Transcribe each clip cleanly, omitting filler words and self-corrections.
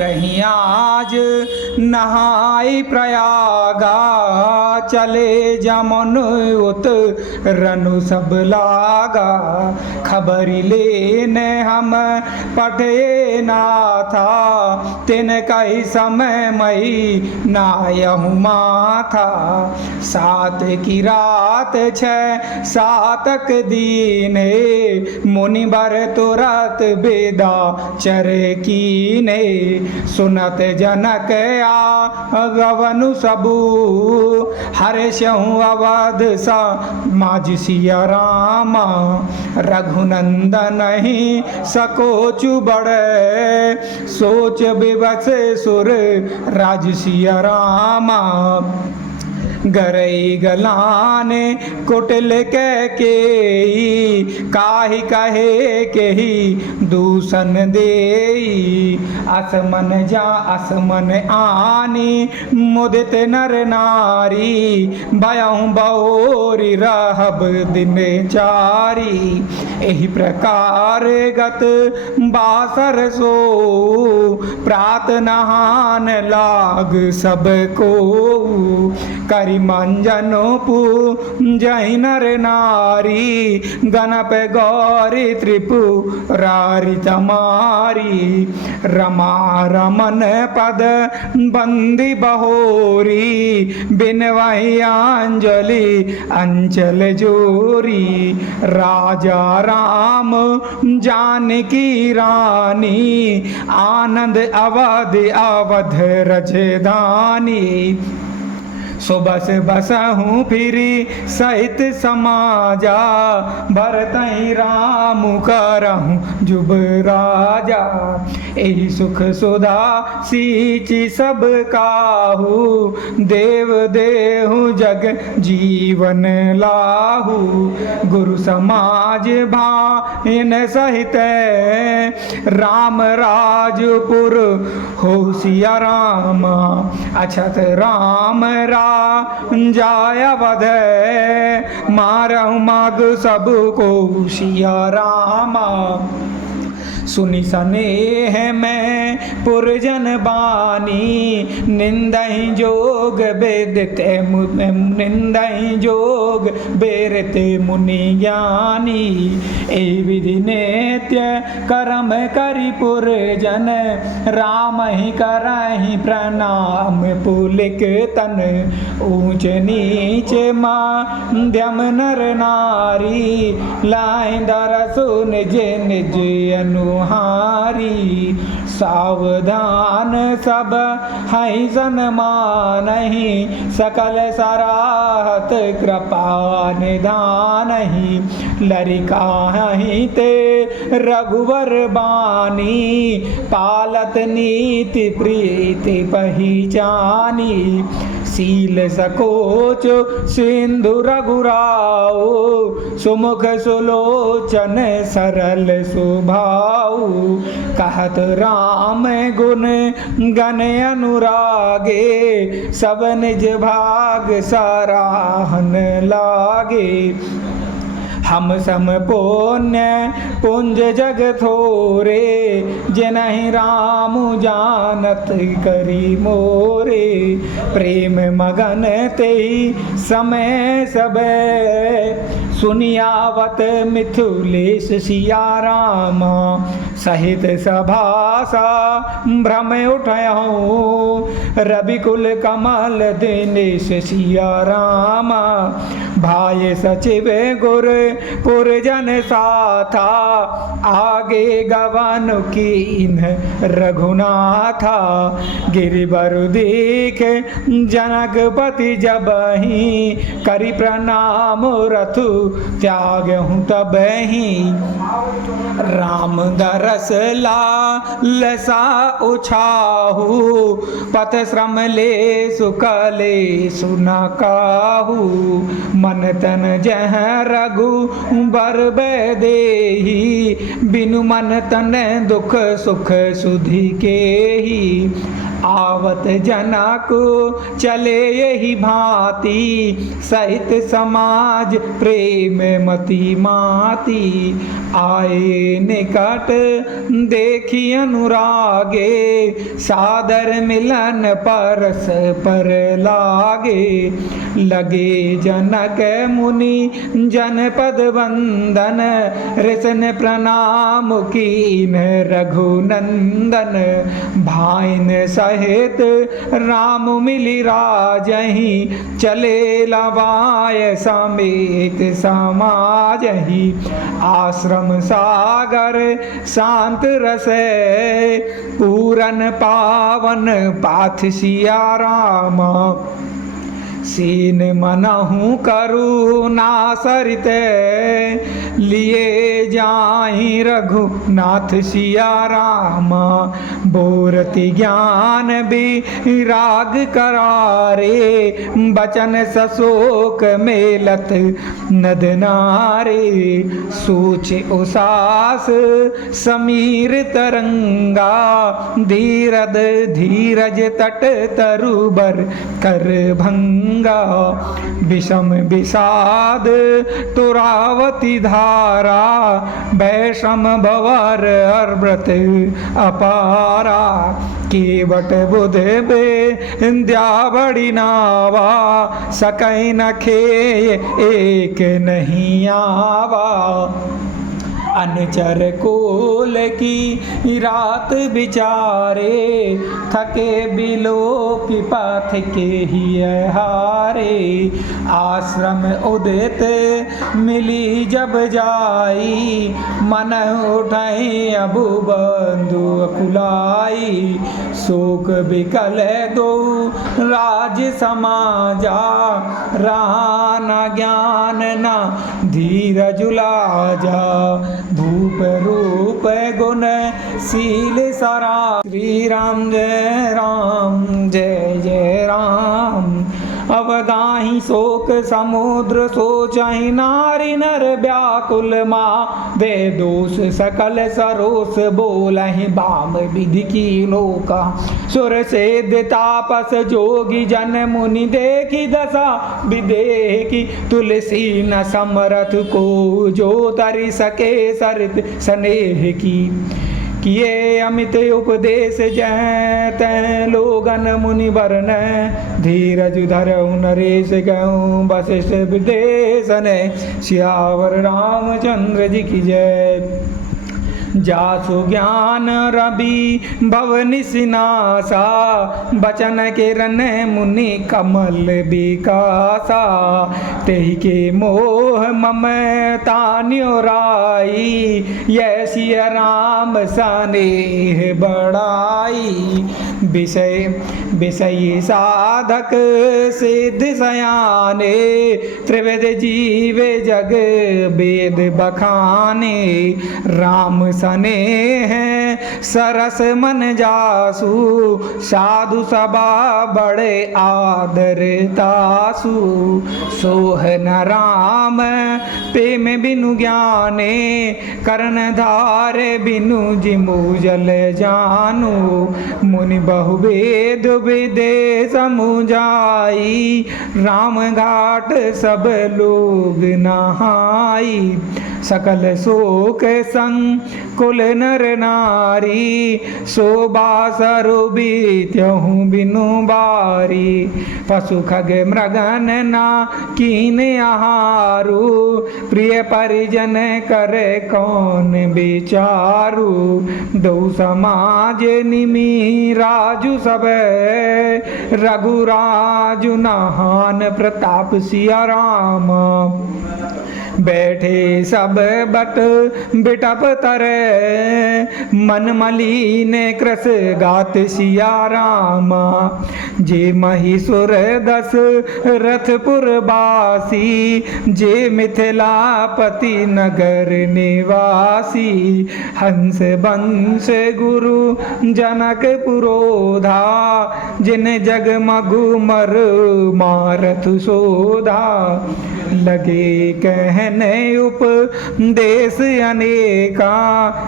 रही आज नहाई प्रयागा, चले जमुन उत रनु सब लागा। खबरी लेने हम पठे ना था, तिन कई समय मई नायहु माथा। सात की रात छह सातक दीने, मुनि बर तुरत बेदा चर कीने। सुनत जनक आ गवनु सबू, हर्षहु अवध सा माज सिया रामा। रघुनंदन ही सकोचु बड़े, सोच विवश सुर राज सिया रामा। गरई गलाने कुटिल कह के, काहि कहे के ही दूषण देई। असमन जा असमन आनी, मुदित नर नारी, भयहु बहोरी रहब दिन चारी। एहि प्रकार गत बासर सो, प्रात नहान लाग सब को। करि मंजनो पूजहि नर नारी, गणप गौरी त्रिपुरारी तमारी। रमा रमन पद बंदी बहोरी, बिनवहि अंजलि अंचल जोरी। राजा राम जानकी रानी, आनंद अवध अवध रजधानी। सुबस बसहूँ फिरी सहित समाजा, भरतहि राम करहूँ जुब राजा। एहि सुख सुधा सींचि सब काहू, देव देहु जग जीवन लाहू। गुरु समाज भाइन सहित, राम राजपुर हो सिया रामा। अछत राम जाय वध, मारहु माग सब को सिया रामा। सुनि सनेह में पुरजन बानी, निंदहि जोग बेदते निंदहि जोग बेरते मुनि ज्ञानी। ए विधि नित्य कर्म करि पुरजन, राम ही करहि प्रणाम पुलिक तन। ऊंच नीच माध्यम नर नारी, लाहि दरसु निज निज अनु हारी। सावधान सब हई सन्मानहि, सकल सराहत कृपा निधानहि। लरिकाहि ते रघुवर बानी, पालत नीति प्रीति पहिचानी। सील सकोच सिंधु रघुराऊ, सुमुख सुलोचन सरल सुभाऊ। कहत राम गुण गण अनुरागे, सब निज भाग सराहन लागे। हम सम पुण्य पुंज जग थोरे, जिनहि राम जानत करी मोरे। प्रेम मगन तेहि समय सबे, सुनियावत मिथिलेश सिया रामा। सहित सभा सा भ्रम उठयहूँ, रविकुल कमल दिनेश सिया रामा। भाय सचिव गुर पुरजन साथा, आगे गवन कीन रघुनाथा। गिरिवर देख जनकपति जबहि, करि प्रणाम रथु त्यागहूँ तबहि। राम दरस लालसा उछाहू, पथ श्रम ले सुकले सुना काहू। मन तन जह रघु बर देही, बिनु मन तन दुख सुख सुधि केही। आवत जनक चले यही भांति, सहित समाज प्रेम मति माती। आए निकट देखी अनुरागे, सादर मिलन परस पर लागे। लगे जनक मुनि जनपद वंदन, ऋषन प्रणाम कीन रघुनंदन। भाइन सहित राम मिली राजहि, चले लवाय समेत समाजहि। आश्रम सागर शांत रसे, पूरन पावन पाथ सिया राम। सीन मनहु करुणा सरित, लिए जाहि रघुनाथ सिया राम। बोरति ज्ञान विराग करारे, बचन सशोक मेलत नद नारे। सोच उसास समीर तरंगा, धीरज धीरज तट तरुबर कर भंगा। विषम विषाद तुरावती धारा, वैषम भवर अर्व्रत अपारा। केवट बुध विद्या बड़ी नावा, सकै न खेय एक नहीं आवा। अनचर कोल की रात बिचारे, थके बिलो की पथ के ही हारे। आश्रम उदित मिली जब जाई, मन उठाई अबु बंधु अकुलाई। शोक बिकल दो राज समाजा, रहा न ज्ञान न धीरज लाजा। भूप रूप गुण शील सरा, श्री राम जय जय राम। अवगाही शोक समुद्र सोचहि, नारी नर व्याकुल माँ। वे दोष सकल सरोस बोलहि, बाम विधि की लोका। सुर सेद तापस जोगी जन मुनि, देखी दशा विदेखी। तुलसी न समरथ को, जो तरि सके सरित स्नेह की। किए अमित उपदेश जय तै, लोगन मुनि वरन धीरज धरऊ नरेश कहूँ। वशिष्ठ विदेश ने सियावर रामचंद्र जी की जय। जासु ज्ञान रवि भवनि सिनासा, बचन किरण मुनि कमल विकासा। तेहि के मोह ममता न्योराई, यह सिय राम सनेह बढ़ाई। विषय साधक सिद्ध सयाने, त्रिविध जीवे जग वेद बखाने। राम स्नेह सरस मन जासु, साधु सभा बड़े आदर तासु। सोहन राम प्रेम बिनु ज्ञाने, करण धारे बिनु जिमु जल जानु। मुनि बहुवेद विदे समुझाई, राम घाट सब लोग नहाई। सकल शोक संकुल नर नारी, शोभा सरुबीत्यहु बिनु बारी। पशु खग मृगन ना कीन आहारू, प्रिय परिजन करे कौन विचारू। दो समाज निमि राजु सब, रघुराजु नहान प्रताप सिया राम। बैठे सब बट बिटप तरे, मन मलिन कृस गात सिया राम। जे महिषुर दस रथपुर बासी, जे मिथिलापति नगर निवासी। हंस वंश गुरु जनक पुरोधा, जिन जग मगु मर मारथ सोधा। लगे कह ने उपदेश अनेका,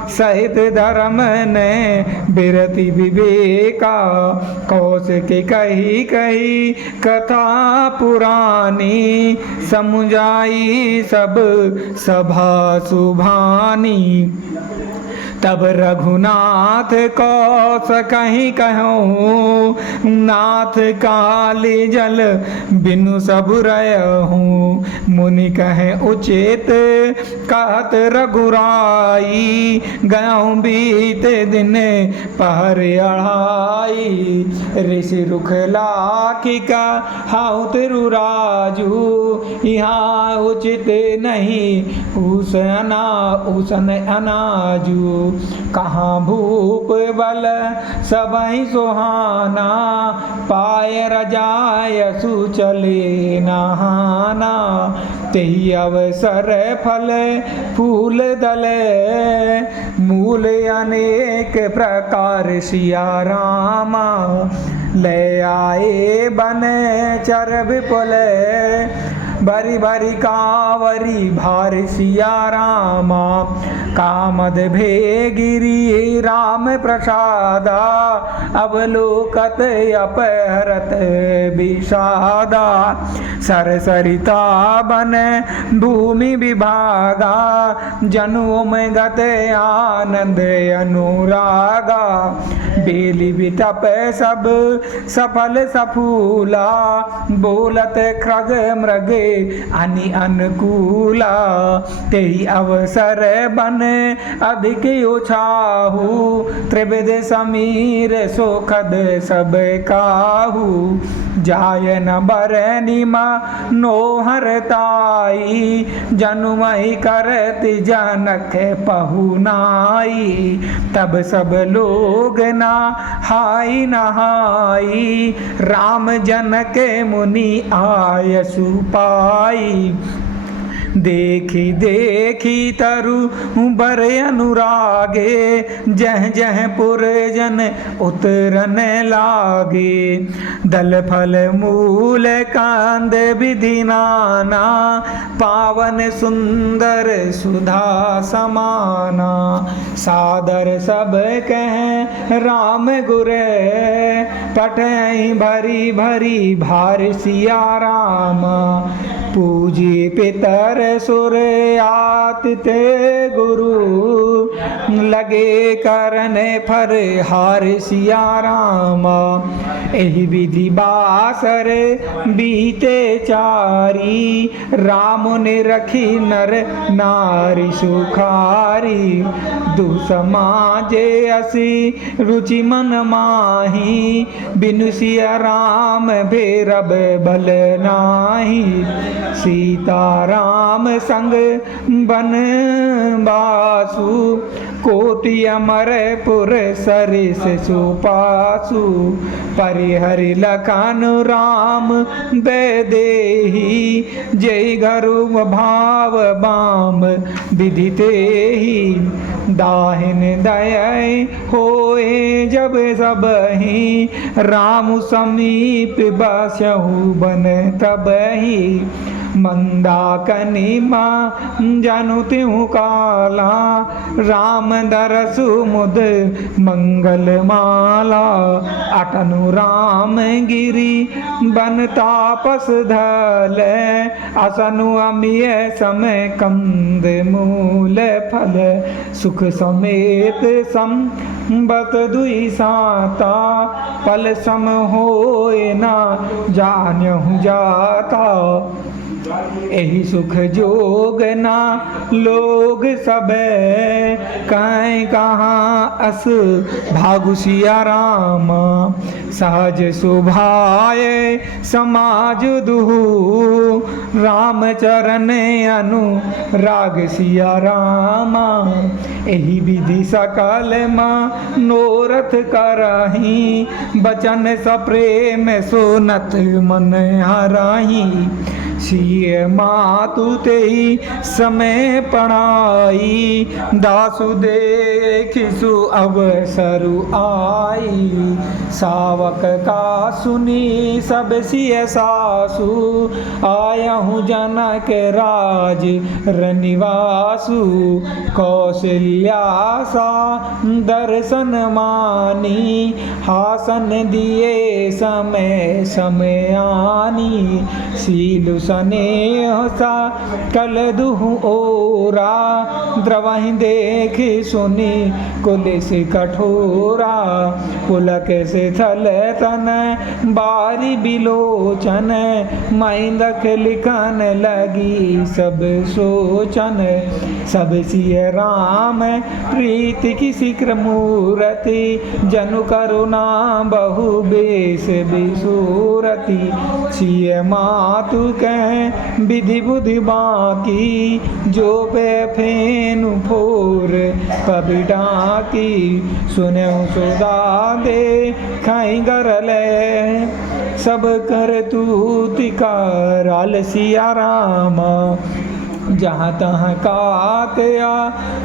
सहित धर्म ने बिरति विवेका। कौशिक कही कही कथा पुरानी, समुझाई सब सभा सुभानी। तब रघुनाथ कौस कहीं कहो, नाथ काली जल बिनु सब रहूं। मुनि कहे उचित कहत रघुराई, गयों बीते दिन पहर अढ़ाई। ऋषि रुख लाखी का हाउ तिरु राजू, यहाँ उचित नहीं उसन अनाजू। कहाँ भूप बल सबहि सुहाना, पाय रजाय सुचले नहाना। तेहि अवसर फल फूल दले, मूल अनेक प्रकार सिया रामा। ले आए बन चर विपुल, भरी भरी कांवरी भार सिया रामा। कामद भेगिरी राम प्रसादा, अवलोकत अपहरत विषादा। सरसरिता बन भूमि विभागा, जनुओं में गत आनंद अनुरागा। बेली विटप सब सफल सफूला, बोलत खग मृग अनि अनुकूला। तेहि अवसर बन अधिक उछाहू, त्रिविध समीर सुखद सब काहू। जाय न बरनिमा नोहरताई, जनुमहि करत जनक पहुनाई। तब सब लोग नहाई नहाई, राम जनक मुनि आयसु पाई। देखी देखी तरु बर अनुरागे, जह जह पुरजन उतरन लागे। दल फल मूल कांद विधि नाना, पावन सुंदर सुधा समाना। सादर सब कह राम गुरे, पठई भरी भरी भार सिया राम। पूजी पितर सुर आतिथ्य गुरु, लगे करने फर हार सिया राम। एहि विधि बासर बीते चारी, राम ने रखी नर नारी सुखारी। दुसमाजे असी रुचि मन माही, बिनु सिया राम भेरब बल नाही। सीता राम संग बन बासु, कोटि अमर पुर सरिस सुपासु। परिहरि लखन राम बेदेही, जय घरु भाव बाम विधि तेहि। दाहिन दय होए जब सबहि, राम समीप बसहु बन तबहि। मंदाकनि मां जनु तिहु काला, राम दरसु मुद मंगल माला। अटनु राम गिरी बन तापस धल, असनु अमिय समय कंद मूल फल। सुख समेत संबत दुई साता, पल सम होए ना जानहु जाता। एहि सुख जोग ना लोग सबे, कहीं कहाँ अस भागु सिया राम। सहज सुभाए समाज दुहु, राम चरण अनुराग सिया रामा। एहि विधि सकल मनोरथ करही, बचन सप्रेम सुनत मन हराही। सिय मातु तेहि समय पढ़ाई, दासु देखिसु अवसरु आई। सावक का सुनी सब सिय सासु, आयहु जनक राज रनिवासु। कौशल्या सा दर्शन मानी, हासन दिए समय समयानी। सीलु स्नेह सा कल दुहु ओरा, द्रवहि देख सुनी कुलिस कठोरा। पुलक से थल तन बारी बिलोचन, महिंदक लिखन लगी सब सोचन। सब सिय राम प्रीति की शीघ्र मूरति, जनु करुणा बहु बेस बिसूरति। सिय मातु कह विधि बुद्धि बाकी, जो पे फेनु फोर पबिडा की। सुनऊ सुधा दे खाई गरले, सब कर तूति कराल सिया रामा। जहाँ तहाँ कातया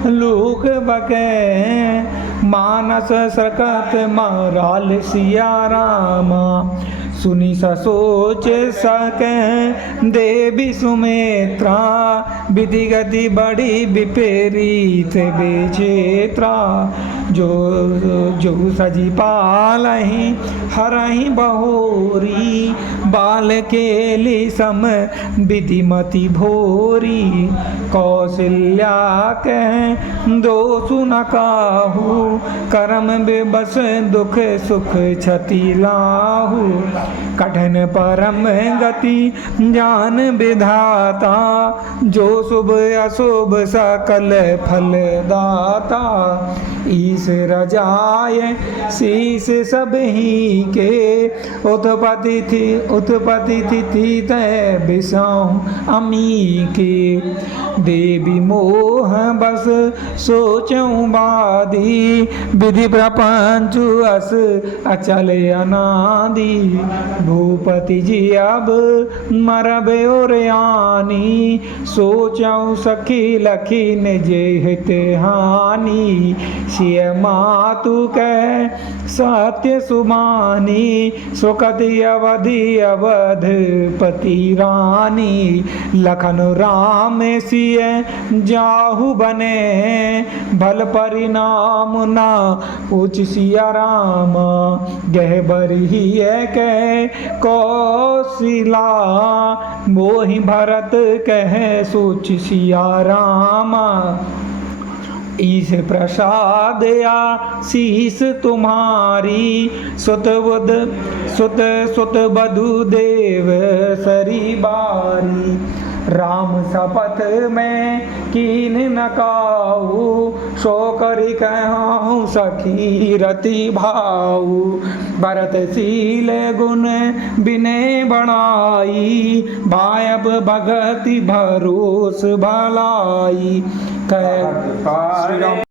लोक बके, मानस सकत माराल सिया रामा। सुनी सोच सके देवी सुमित्रा, विधि गति बड़ी विपरीत विचित्रा। जो जो सजी पालहि हरहि बहोरी, बाल केली सम विधिमति भोरी। कौशल्या कह दोषु न काहू, कर्म बेबस दुख सुख क्षति लाहू। कठिन परम गति ज्ञान विधाता, जो शुभ अशुभ सकल फल दाता। ईश रजाय शीस सब ही के, उत्पत्ति तिथि तय बिसाऊं अमी के। देवी मोह बस सोचऊं बादी, विधि प्रपंच अस अचल अनादि। भूपति जी अब मरब और आनी, सोचऊं सखी लखी निज हित हानि। सिय मातु कह सत्य सुमानी, सुकति अवधि अवधपति रानी। लखन राम सिय जाहु बने, भल परिणाम ना पूछ सिया राम। गहबर ही कह कौशिला, मोहि भरत कह सोच सिया रामा। ईश प्रसाद आशीष तुम्हारी, सुत बधु देव सरी बारी। राम शपथ में कीन न काऊ, सो करि कहूँ सखी रति भाऊ। भरत शील गुण बिने बढ़ाई, भायब भगति भरोस भलाई। कह